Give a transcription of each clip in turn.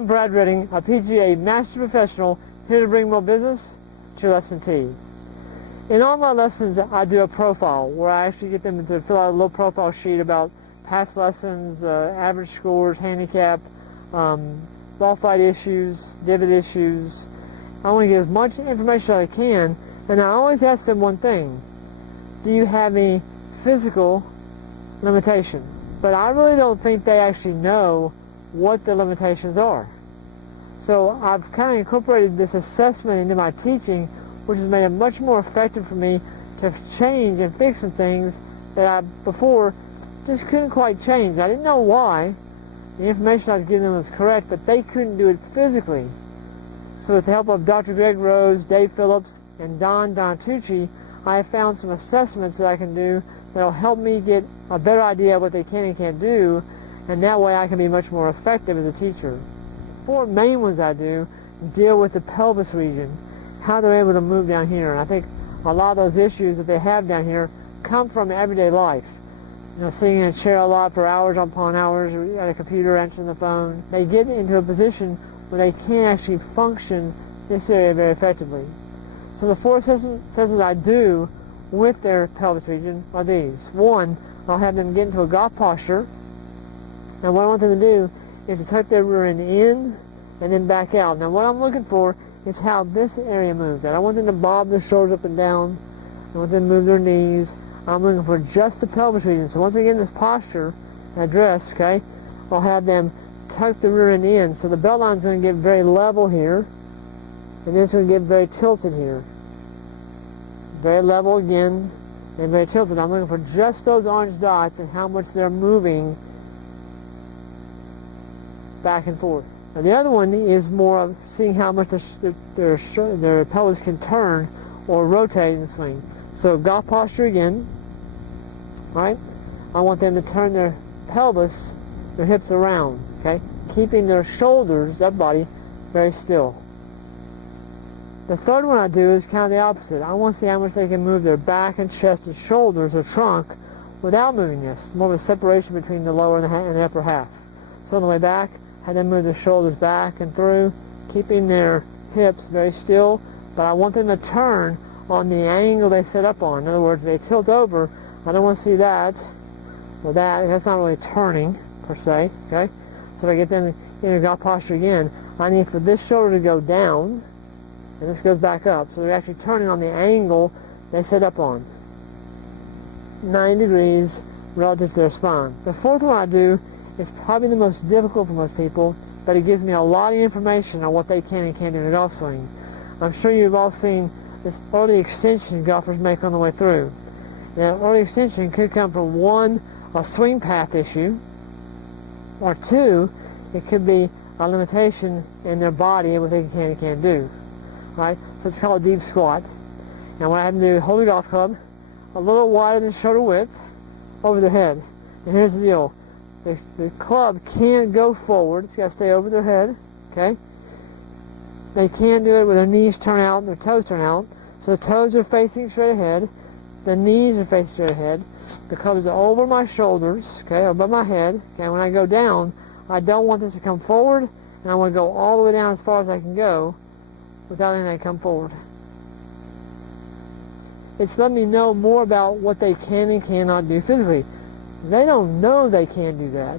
I'm Brad Redding, a PGA Master Professional, here to bring more business to your lesson T. In all my lessons, I do a profile where I actually get them to fill out a little profile sheet about past lessons, average scores, handicap, ball flight issues, divot issues. I want to get as much information as I can, and I always ask them one thing: do you have any physical limitation? But I really don't think they actually know what the limitations are. So I've kind of incorporated this assessment into my teaching, which has made it much more effective for me to change and fix some things that I before just couldn't quite change. I didn't know why. The information I was giving them was correct, but they couldn't do it physically. So with the help of Dr. Greg Rose, Dave Phillips, and Don Donatucci, I have found some assessments that I can do that will help me get a better idea of what they can and can't do, and that way I can be much more effective as a teacher. 4 main ones I do deal with the pelvis region, how they're able to move down here. And I think a lot of those issues that they have down here come from everyday life. You know, sitting in a chair a lot for hours upon hours, at a computer, answering the phone. They get into a position where they can't actually function this area very effectively. So the 4 assessments I do with their pelvis region are these. 1, I'll have them get into a golf posture, and what I want them to do is to tuck their rear end in and then back out. Now what I'm looking for is how this area moves. I don't want them to bob their shoulders up and down. I want them to move their knees. I'm looking for just the pelvis region. So once they get in this posture, address, okay, I'll have them tuck the rear end in. So the belt line's going to get very level here, and then it's going to get very tilted here. Very level again, and very tilted. I'm looking for just those orange dots and how much they're moving back and forth. Now the other one is more of seeing how much their pelvis can turn or rotate and swing. So golf posture again, right? I want them to turn their pelvis, their hips around, okay? Keeping their shoulders, that body, very still. The third one I do is kind of the opposite. I want to see how much they can move their back and chest and shoulders or trunk without moving this. More of a separation between the lower and the upper half. So on the way back, have them move their shoulders back and through, keeping their hips very still, but I want them to turn on the angle they set up on. In other words, they tilt over, I don't want to see that or that. That's not really turning, per se, okay? So if I get them in a golf posture again, I need for this shoulder to go down, and this goes back up. So they're actually turning on the angle they set up on. 90 degrees relative to their spine. The fourth one I do is probably the most difficult for most people, but it gives me a lot of information on what they can and can't do in a golf swing. I'm sure you've all seen this early extension golfers make on the way through. Now, early extension could come from 1, a swing path issue, or 2, it could be a limitation in their body and what they can and can't do. Right? So it's called a deep squat. Now what I have to do is hold the golf club a little wider than shoulder width over their head. And here's the deal. The club can't go forward. It's got to stay over their head. Okay? They can't do it with their knees turned out and their toes turned out. So the toes are facing straight ahead. The knees are facing straight ahead. The club is over my shoulders, okay, above my head. Okay, when I go down, I don't want this to come forward, and I want to go all the way down as far as I can go without letting it come forward. It's letting me know more about what they can and cannot do physically. They don't know they can do that.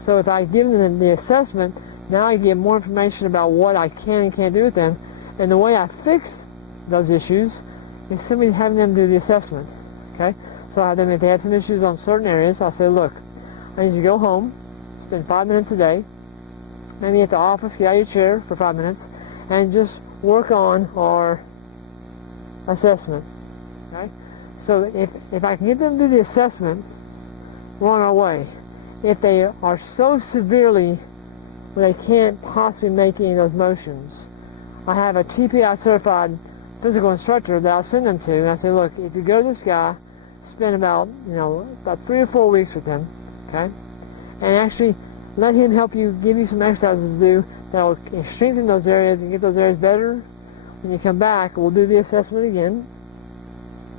So if I give them the assessment, now I get more information about what I can and can't do with them. And the way I fix those issues is simply having them do the assessment. Okay? So I have them, if they had some issues on certain areas, I'll say, look, I need you to go home, spend 5 minutes a day, maybe at the office, get out of your chair for 5 minutes, and just work on our assessment. Okay? So if I can get them to do the assessment, we're on our way. If they are so severely where they can't possibly make any of those motions, I have a TPI certified physical instructor that I'll send them to, and I say, look, if you go to this guy, spend about 3 or 4 weeks with him, okay, and actually let him help you, give you some exercises to do that will strengthen those areas and get those areas better. When you come back, we'll do the assessment again,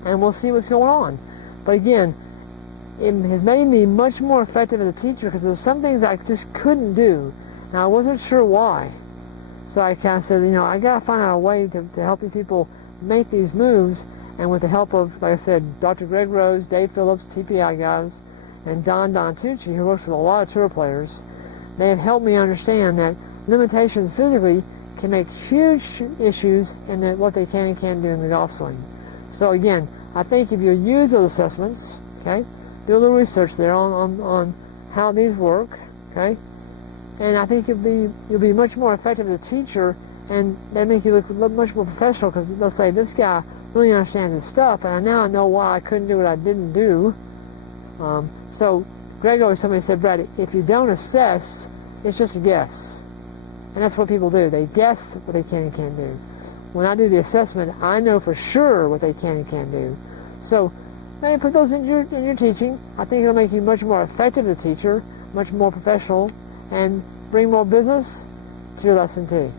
and we'll see what's going on. But again, it has made me much more effective as a teacher because there's some things I just couldn't do. Now, I wasn't sure why. So I kind of said, I got to find out a way to help these people make these moves. And with the help of, like I said, Dr. Greg Rose, Dave Phillips, TPI guys, and Don Tucci, who works with a lot of tour players, they have helped me understand that limitations physically can make huge issues in what they can and can't do in the golf swing. So again, I think if you use those assessments, okay, do a little research there on how these work, okay, and I think you'll be much more effective as a teacher, and they make you look much more professional, because they'll say, this guy really understands his stuff, and now I know why I couldn't do what I didn't do. So Greg always told me, he said, Brad, if you don't assess, it's just a guess. And that's what people do. They guess what they can and can't do. When I do the assessment, I know for sure what they can and can't do. So maybe put those in your teaching. I think it'll make you much more effective as a teacher, much more professional, and bring more business to your lesson too.